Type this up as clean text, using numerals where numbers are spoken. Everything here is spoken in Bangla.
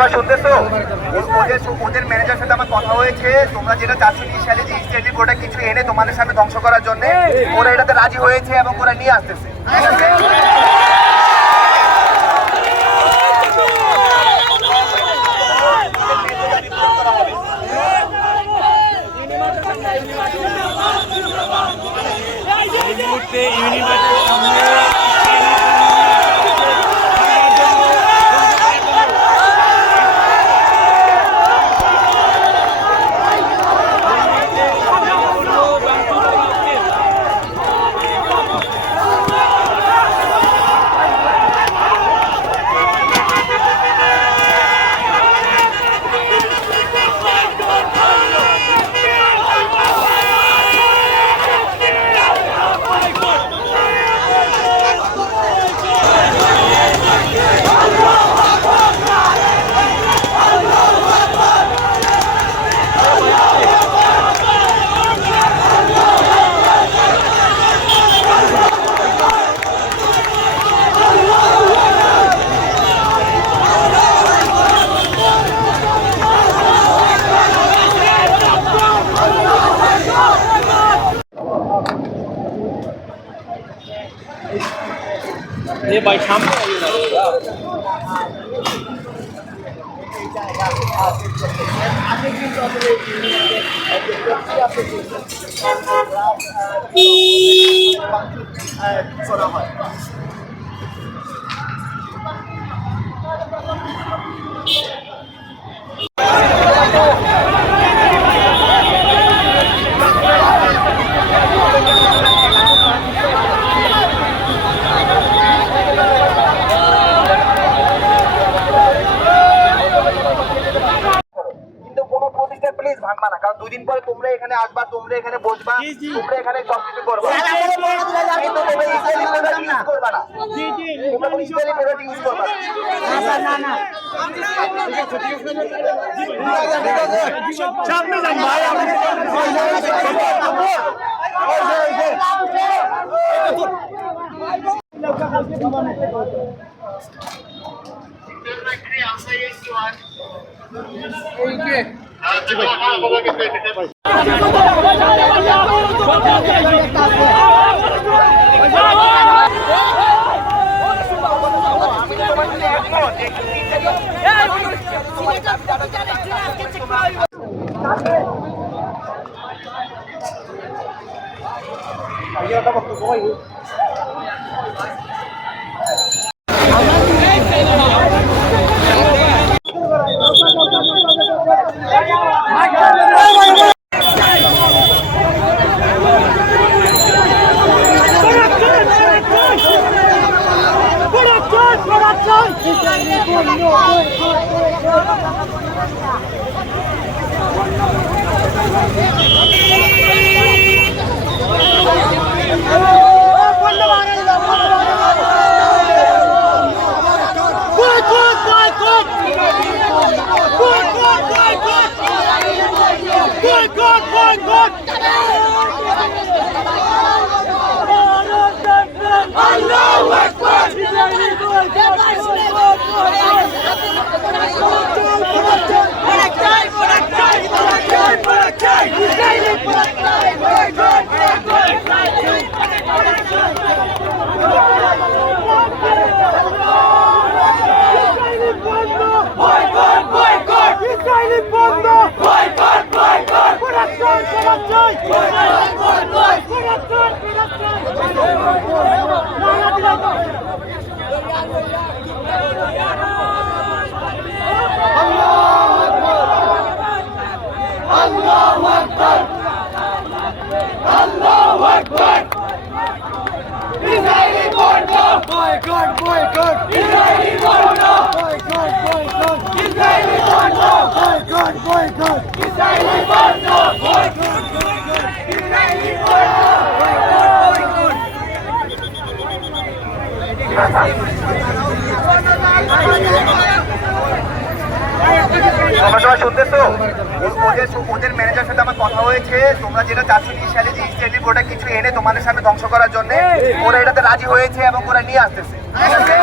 সবাই শুনতেছো? ওদের ম্যানেজার সাথে আমার কথা হয়েছে, তোমরা যেটা চাচ্ছ ইনিশিয়ালি যে ইস্টার্লি প্রোডাক্ট কিছু এনে তোমাদের সামনে ধ্বংস করার জন্য, ওরা এটাতে রাজি হয়েছে এবং ওরা নিয়ে আসতেছে। ঠিক আছে? ये भाई सामने করা হয়। প্লিজ ভাঙবা না, কারণ 2 দিন পরে তোমরা এখানে আসবা, তোমরা এখানে বসবা, তোমরা এখানে সবকিছু করবা, কিন্তু তোমরা ইসরায়েলি প্রোডাক্ট ইউজ করবা না। তোমরা কোনো ইসরায়েলি প্রোডাক্ট ইউজ করবা না। সামনে যান ভাই, সবাই শুনতেছো? ওদের ম্যানেজার সাথে আমার কথা হয়েছে, তোমরা যেটা চাচ্ছ ইনিশিয়ালি যে ইস্টার্লি প্রোডাক্ট কিছু এনে তোমাদের সামনে ধ্বংস করার জন্য, ওরা এটাতে রাজি হয়েছে এবং ওরা নিয়ে আসতেছে। ঠিক আছে?